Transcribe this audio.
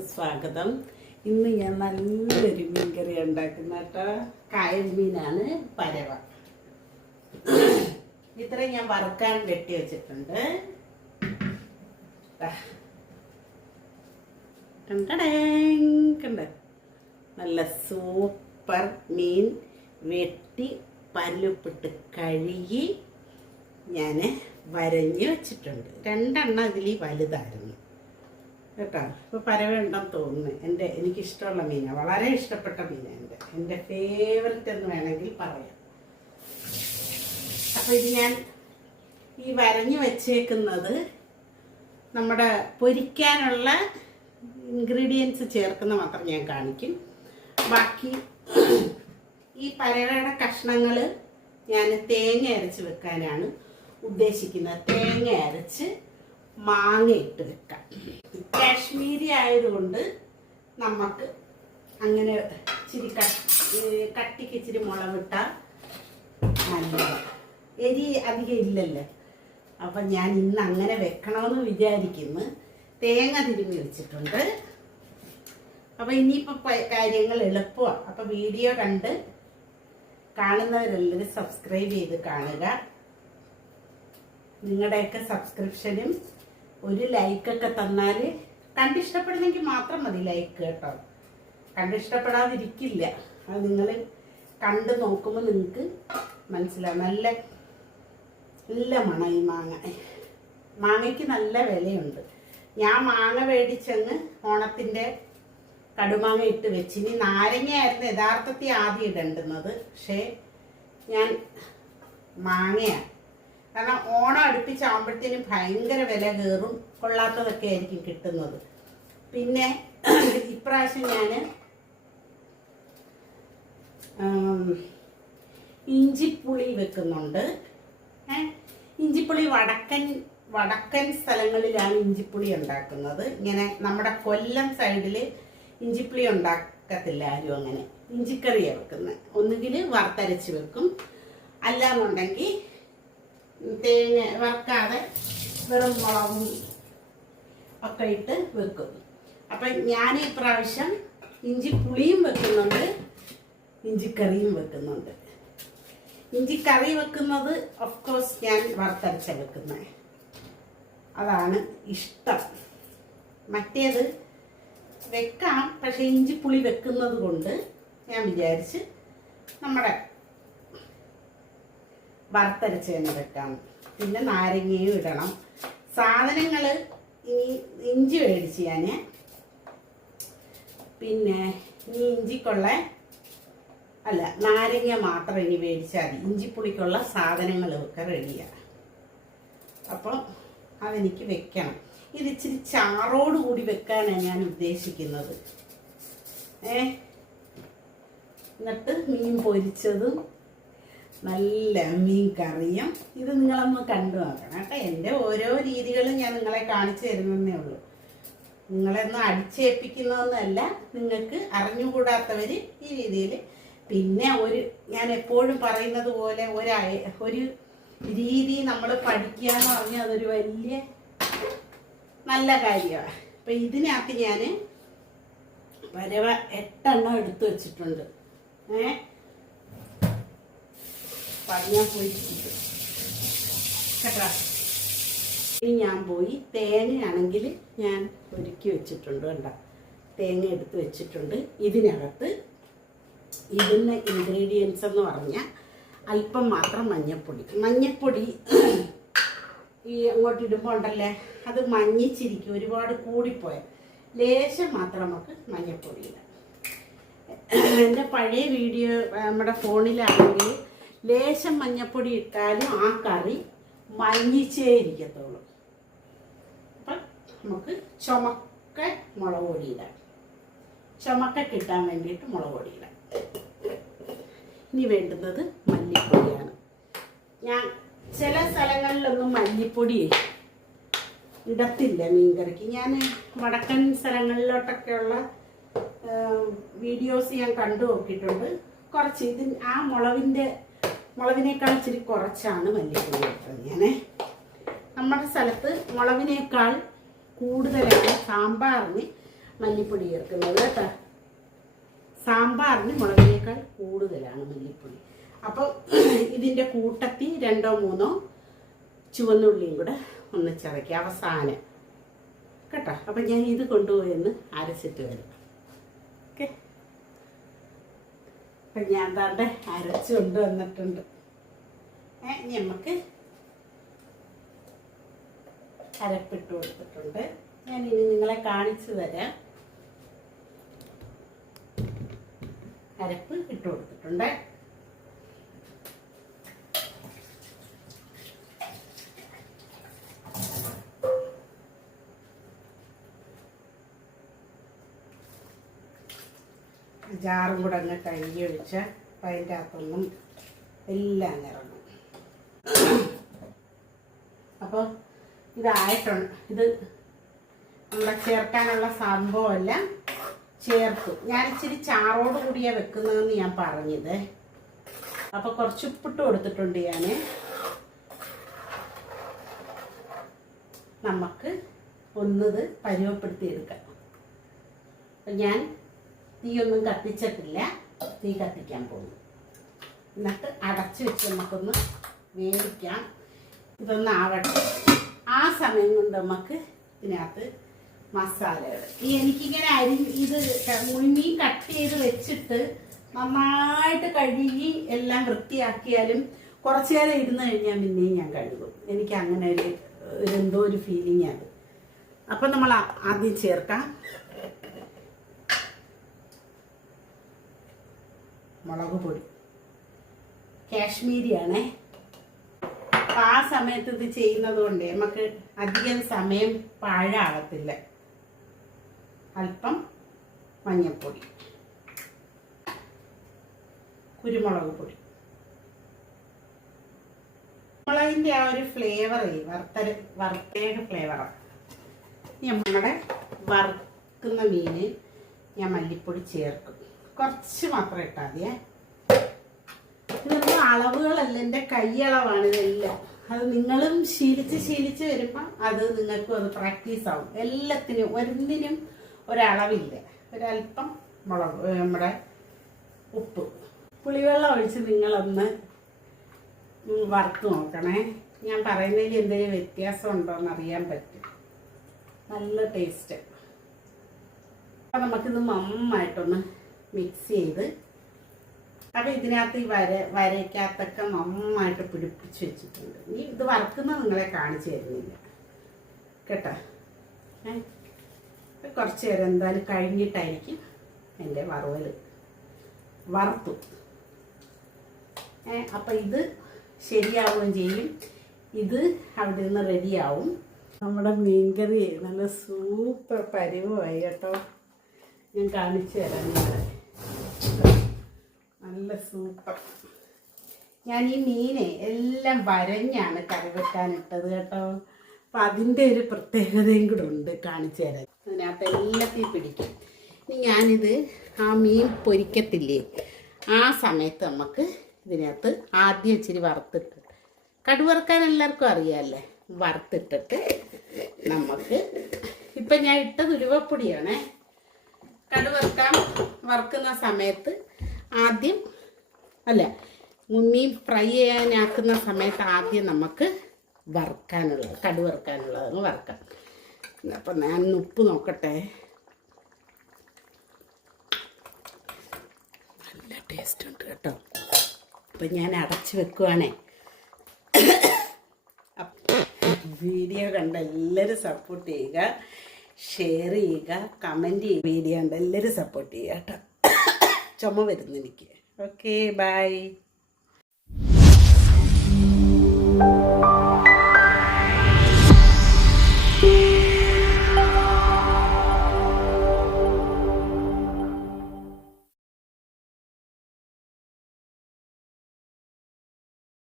എല്ലാവർക്കും സ്വാഗതം. ഇന്ന് ഞാൻ നല്ലൊരു മീൻകറി ഉണ്ടാക്കുന്ന കേട്ടോ. കായൽ മീനാണ് പരവ. ഇത്രയും ഞാൻ വറുക്കാൻ വെട്ടി വെച്ചിട്ടുണ്ട്. കണ്ടോ? നല്ല സൂപ്പർ മീൻ വെട്ടി പല്ലുപ്പിട്ട് കഴുകി ഞാൻ വരഞ്ഞ് വെച്ചിട്ടുണ്ട്. രണ്ടെണ്ണം അതിൽ വലുതായിരുന്നു. കേട്ടോ? ഇപ്പോൾ പരവുണ്ടെന്ന് തോന്നുന്നു. എന്റെ എനിക്കിഷ്ടമുള്ള മീനാണ് വളരെ ഇഷ്ടപ്പെട്ട മീനാണ് എന്റെ. എന്റെ ഫേവററ്റ് എന്ന് വേണമെങ്കിൽ പറയാം. അപ്പോൾ ഇത് ഞാൻ ഈ വരഞ്ഞു വെച്ചേക്കുന്നത് നമ്മുടെ പൊരിക്കാനുള്ള ഇൻഗ്രീഡിയൻസ് ചേർക്കുന്ന മാത്രം ഞാൻ കാണിക്കും. ബാക്കി ഈ പരവയുടെ കഷ്ണങ്ങൾ ഞാൻ തേങ്ങ അരച്ച് വെക്കാനാണ് ഉദ്ദേശിക്കുന്നത്. തേങ്ങ അരച്ച് മാങ്ങ ഇട്ട് വെക്കാം. കാശ്മീരി ആയതുകൊണ്ട് നമുക്ക് അങ്ങനെ ഇച്ചിരി കട്ടിക്ക് ഇച്ചിരി മുളവിട്ടാൽ നല്ല എരി അധികം ഇല്ലല്ലോ. അപ്പം ഞാൻ ഇന്ന് അങ്ങനെ വെക്കണമെന്ന് വിചാരിക്കുന്നു. തേങ്ങ തിരുമ്മി വെച്ചിട്ടുണ്ട്. അപ്പം ഇനിയിപ്പോൾ കാര്യങ്ങൾ എളുപ്പമാണ് അപ്പം വീഡിയോ കണ്ട് കാണുന്നവരെല്ലാവരും സബ്സ്ക്രൈബ് ചെയ്ത് കാണുക. നിങ്ങളുടെയൊക്കെ സബ്സ്ക്രിപ്ഷനും ഒരു ലൈക്കൊക്കെ തന്നാൽ കണ്ടിഷ്ടപ്പെടുന്നെങ്കിൽ മാത്രം മതി ലൈക്ക് കേട്ടോ. കണ്ടിഷ്ടപ്പെടാതിരിക്കില്ല അത് നിങ്ങൾ കണ്ട് നോക്കുമ്പോൾ നിങ്ങൾക്ക് മനസ്സിലാവും. നല്ല നല്ല മണം ഈ മാങ്ങ. മാങ്ങയ്ക്ക് നല്ല വിലയുണ്ട്. ഞാൻ മാങ്ങ മേടിച്ചങ്ങ് ഓണത്തിന്റെ കടുമാങ്ങ ഇട്ട് വെച്ച്. ഇനി നാരങ്ങയായിരുന്നു യഥാർത്ഥത്തിൽ ആദ്യം ഇടേണ്ടുന്നത്. പക്ഷേ ഞാൻ മാങ്ങയാണ് കാരണം ഓണം അടുപ്പിച്ചാകുമ്പോഴത്തേനും ഭയങ്കര വില കയറും. കൊള്ളാത്തതൊക്കെ ആയിരിക്കും കിട്ടുന്നത്. പിന്നെ ഇപ്രാവശ്യം ഞാൻ ഇഞ്ചിപ്പുളി വെക്കുന്നുണ്ട്? ഇഞ്ചിപ്പുളി വടക്കൻ വടക്കൻ സ്ഥലങ്ങളിലാണ് ഇഞ്ചിപ്പുളി ഉണ്ടാക്കുന്നത്. ഇങ്ങനെ നമ്മുടെ കൊല്ലം സൈഡിൽ ഇഞ്ചിപ്പുളി ഉണ്ടാക്കത്തില്ല ആരും അങ്ങനെ. ഇഞ്ചിക്കറിയാണ് വെക്കുന്നത് ഒന്നുകിൽ വറുത്തരച്ച് വെക്കും. അല്ലാന്നുണ്ടെങ്കിൽ തേങ്ങ വറക്കാതെ വെറും മുളകും ഒക്കെ ഇട്ട് വെക്കും. അപ്പം ഞാൻ ഈ പ്രാവശ്യം ഇഞ്ചി പുളിയും വെക്കുന്നുണ്ട് ഇഞ്ചിക്കറിയും വെക്കുന്നുണ്ട്. ഇഞ്ചിക്കറി വെക്കുന്നത് ഓഫ് കോഴ്സ് ഞാൻ വറുത്തരച്ച വെക്കുന്നത് അതാണ് ഇഷ്ടം. മറ്റേത് വെക്കാം പക്ഷേ ഇഞ്ചിപ്പുളി വെക്കുന്നത് കൊണ്ട് ഞാൻ വിചാരിച്ച് നമ്മുടെ വറുത്തരച്ച് വെക്കാം പിന്നെ നാരങ്ങയും ഇടണം. സാധനങ്ങൾ ഇനി ഇഞ്ചി മേടിച്ച് ഞാൻ പിന്നെ ഇനി ഇഞ്ചിക്കുള്ള അല്ല നാരങ്ങ മാത്രം ഇനി മേടിച്ചാൽ മതി. ഇഞ്ചിപ്പുളിക്കുള്ള സാധനങ്ങളൊക്കെ റെഡിയാണ് അപ്പോൾ അതെനിക്ക് വെക്കണം. ഇത് ഇച്ചിരി ചാറോട് കൂടി വെക്കാനാണ് ഞാൻ ഉദ്ദേശിക്കുന്നത്. ഏ? എന്നിട്ട് മീൻ പൊരിച്ചതും നല്ല മീൻ കറിയും. ഇത് നിങ്ങളൊന്ന് കണ്ടു നോക്കണം കേട്ടോ. എന്റെ ഓരോ രീതികളും ഞാൻ നിങ്ങളെ കാണിച്ചു തരുന്നതേ ഉള്ളൂ. നിങ്ങളെന്ന് അടിച്ചേൽപ്പിക്കുന്നതൊന്നുമല്ല നിങ്ങൾക്ക് അറിഞ്ഞുകൂടാത്തവർ ഈ രീതിയിൽ. പിന്നെ ഒരു ഞാൻ എപ്പോഴും പറയുന്നത് പോലെ ഒരു ഒരു രീതി നമ്മൾ പഠിക്കുക എന്ന് പറഞ്ഞാൽ അതൊരു വലിയ നല്ല കാര്യമാണ്. അപ്പം ഇതിനകത്ത് ഞാൻ വരവ എട്ടെണ്ണം എടുത്തു വെച്ചിട്ടുണ്ട്. പടിയാൻ പോയിരിക്കും കേട്ടോ? ഇനി ഞാൻ പോയി തേങ്ങയാണെങ്കിൽ ഞാൻ ഒരുക്കി വെച്ചിട്ടുണ്ട് കണ്ട? തേങ്ങ എടുത്ത് വെച്ചിട്ടുണ്ട്. ഇതിനകത്ത് ഇടുന്ന ഇൻഗ്രീഡിയൻസ് എന്ന് പറഞ്ഞാൽ അല്പം മാത്രം മഞ്ഞപ്പൊടി. മഞ്ഞപ്പൊടി ഈ അങ്ങോട്ട് ഇടുമ്പോൾ ഉണ്ടല്ലേ? അത് മഞ്ഞിച്ചിരിക്കും ഒരുപാട് കൂടിപ്പോയ ലേശം മാത്രം നമുക്ക് മഞ്ഞൾപ്പൊടി ഇടാം. എന്റെ പഴയ വീഡിയോ നമ്മുടെ ഫോണിലാണെങ്കിൽ ലേശം മഞ്ഞപ്പൊടി ഇട്ടാലും ആ കറി മഞ്ഞിച്ചേ ഇരിക്കത്തുള്ളൂ അപ്പം നമുക്ക് ചുമക്ക മുളക് പൊടി ഇടാം ചുമക്ക കിട്ടാൻ വേണ്ടിയിട്ട് മുളക് പൊടി ഇടാം ഇനി വേണ്ടുന്നത് മല്ലിപ്പൊടിയാണ്. ഞാൻ ചില സ്ഥലങ്ങളിലൊന്നും മല്ലിപ്പൊടി ഇടത്തില്ല മീൻകറിക്ക്. ഞാൻ വടക്കൻ സ്ഥലങ്ങളിലോട്ടൊക്കെയുള്ള വീഡിയോസ് ഞാൻ കണ്ടു നോക്കിയിട്ടുണ്ട്. കുറച്ച് ഇതിന് ആ മുളകിന്റെ മുളകിനേക്കാൾ ഇച്ചിരി കുറച്ചാണ് മല്ലിപ്പൊടി ഇട്ടത്. ഞാൻ നമ്മുടെ സ്ഥലത്ത് മുളകിനേക്കാൾ കൂടുതലാണ് സാമ്പാറിന് മല്ലിപ്പൊടി ചേർക്കുന്നത് കേട്ടോ. സാമ്പാറിന് മുളകിനേക്കാൾ കൂടുതലാണ് മല്ലിപ്പൊടി. അപ്പോൾ ഇതിന്റെ കൂട്ടത്തിൽ രണ്ടോ മൂന്നോ ചുവന്നുള്ളിയും കൂടെ ഒന്ന് ചതയ്ക്കുക അവസാനം. കേട്ടോ. അപ്പം ഞാൻ ഇത് കൊണ്ടുപോയി എന്ന് അരച്ചിട്ട് വരും ഓക്കെ അപ്പം ഞാൻ താണ്ടെ അരച്ച് കൊണ്ടുവന്നിട്ടുണ്ട് ഏ നമുക്ക് അരപ്പിട്ട് കൊടുത്തിട്ടുണ്ട്. ഞാൻ ഇനി നിങ്ങളെ കാണിച്ചു തരാം. അരപ്പ് ഇട്ട് കൊടുത്തിട്ടുണ്ട്. ജാറും കൂടെ അങ്ങ് കഴുകി ഒഴിച്ച അപ്പം അതിന്റെ അകത്തൊന്നും എല്ലാം ഇറങ്ങും. അപ്പോൾ ഇതായിട്ടുണ്ട്. ഇത് നമ്മുടെ ചേർക്കാനുള്ള സംഭവമെല്ലാം ചേർത്തു. ഞാൻ ഇച്ചിരി ചാറോട് കൂടിയാണ് വെക്കുന്നതെന്ന് ഞാൻ പറഞ്ഞത്. അപ്പോൾ കുറച്ച് ഉപ്പിട്ട് കൊടുത്തിട്ടുണ്ട് ഞാൻ നമുക്ക് ഒന്നത് പരുവപ്പെടുത്തി എടുക്കാം അപ്പം ഞാൻ തീയൊന്നും കത്തിച്ചിട്ടില്ല. തീ കത്തിക്കാൻ പോകുന്നു. എന്നിട്ട് അടച്ചു വെച്ച് നമുക്കൊന്ന് വേവിക്കാം. ഇതൊന്ന് ആവട്ടെ. ആ സമയം കൊണ്ട് നമുക്ക് ഇതിനകത്ത് മസാലകൾ എനിക്കിങ്ങനെ അരി ഇത് മുഴുമീൻ കട്ട് ചെയ്ത് വെച്ചിട്ട് നന്നായിട്ട് കഴുകി എല്ലാം വൃത്തിയാക്കിയാലും കുറച്ചു നേരം ഇരുന്ന് കഴിഞ്ഞാൽ പിന്നെയും ഞാൻ കഴുകും. എനിക്ക് അങ്ങനെ ഒരു എന്തോ ഒരു ഫീലിംഗ് ആണ്. അപ്പം നമ്മൾ ആദ്യം ചേർക്കാം. മുളക് പൊടി. കാശ്മീരിയാണേ. അപ്പം ആ സമയത്ത് ഇത് ചെയ്യുന്നത് കൊണ്ട് നമുക്ക് അധികം സമയം പാഴാകത്തില്ല അല്പം മഞ്ഞൾപ്പൊടി. കുരുമുളക് പൊടി. മുളകിന്റെ ആ ഒരു ഫ്ലേവർ വറുത്ത വറുത്തേക ഫ്ലേവറാണ് നമ്മുടെ വറുക്കുന്ന മീന് ഞാൻ മല്ലിപ്പൊടി ചേർക്കും. കുറച്ച് മാത്രം ഇട്ടാൽ മതിയേ. ഇതൊന്നും അളവുകളല്ല എന്റെ കൈയളവാണ് ഇതെല്ലാം. അത് നിങ്ങളും ശീലിച്ച് ശീലിച്ച് വരുമ്പോൾ അത് നിങ്ങൾക്കും അത് പ്രാക്ടീസ് ആവും. എല്ലാത്തിനും ഒന്നിനും ഒരളവില്ല. ഒരല്പം മുളക് നമ്മുടെ ഉപ്പ്. പുളിവെള്ളം ഒഴിച്ച് നിങ്ങളൊന്ന് വറുത്ത് നോക്കണേ. ഞാൻ പറയുന്നതിൽ എന്തെങ്കിലും വ്യത്യാസം ഉണ്ടോ എന്ന് അറിയാൻ പറ്റും. നല്ല ടേസ്റ്റ്. അപ്പം നമുക്കിത് നന്നായിട്ടൊന്ന് മിക്സ് ചെയ്ത് അപ്പം ഇതിനകത്ത് ഈ വര വരയ്ക്കകത്തൊക്കെ നന്നായിട്ട് പിടിപ്പിച്ച് വെച്ചിട്ടുണ്ട്. ഇനി ഇത് വറുക്കുന്നത് നിങ്ങളെ കാണിച്ചു തരുന്നില്ല. കേട്ടോ? ഏ? ഇപ്പം കുറച്ച് നേരം എന്തായാലും കഴിഞ്ഞിട്ടായിരിക്കും എന്റെ വറവൽ വറുത്തു. ഏ അപ്പം ഇത് ശരിയാവുകയും ചെയ്യും. ഇത് അവിടെ നിന്ന് റെഡിയാവും. നമ്മുടെ മീൻകറി നല്ല സൂപ്പർ പരിവമായി കേട്ടോ. ഞാൻ കാണിച്ചു തരാം നിങ്ങളെ. നല്ല സൂപ്പർ. ഞാൻ ഈ മീനെ എല്ലാം വരഞ്ഞാണ് കറി വെക്കാനിട്ടത് കേട്ടോ. അപ്പം അതിന്റെ ഒരു പ്രത്യേകതയും കൂടെ ഉണ്ട് കാണിച്ചു തരാൻ. അതിനകത്ത് എല്ലാത്തിൽ പിടിക്കും. ഇനി ഞാനിത് ആ മീൻ പൊരിക്കത്തില്ലേ? ആ സമയത്ത് നമുക്ക് ഇതിനകത്ത് ആദ്യം ഇച്ചിരി വറുത്തിട്ട് കടുവറുക്കാൻ എല്ലാവർക്കും അറിയാമല്ലേ വറുത്തിട്ടിട്ട് നമുക്ക് ഇപ്പം ഞാൻ ഇട്ടത് ഉലുവപ്പൊടിയാണേ. കടുവറുക്കാൻ വറുക്കുന്ന സമയത്ത് ആദ്യം അല്ല മീൻ ഫ്രൈ ചെയ്യാനാക്കുന്ന സമയത്ത് ആദ്യം നമുക്ക് വറുക്കാനുള്ളത് കടുവറുക്കാനുള്ളത് അങ്ങ് വറുക്കാം. അപ്പം ഞാൻ ഉപ്പ് നോക്കട്ടെ. നല്ല ടേസ്റ്റ് ഉണ്ട് കേട്ടോ. അപ്പം ഞാൻ അടച്ചു വെക്കുവാണേ. വീഡിയോ കണ്ട എല്ലാവരും സപ്പോർട്ട് ചെയ്യുക. ഷെയർ ചെയ്യുക കമന്റ് ചെയ്യുക വീഡിയോ ഉണ്ട് എല്ലാവരും സപ്പോർട്ട് ചെയ്യുക കേട്ടോ. ചുമ വരുന്നു എനിക്ക്. Okay bye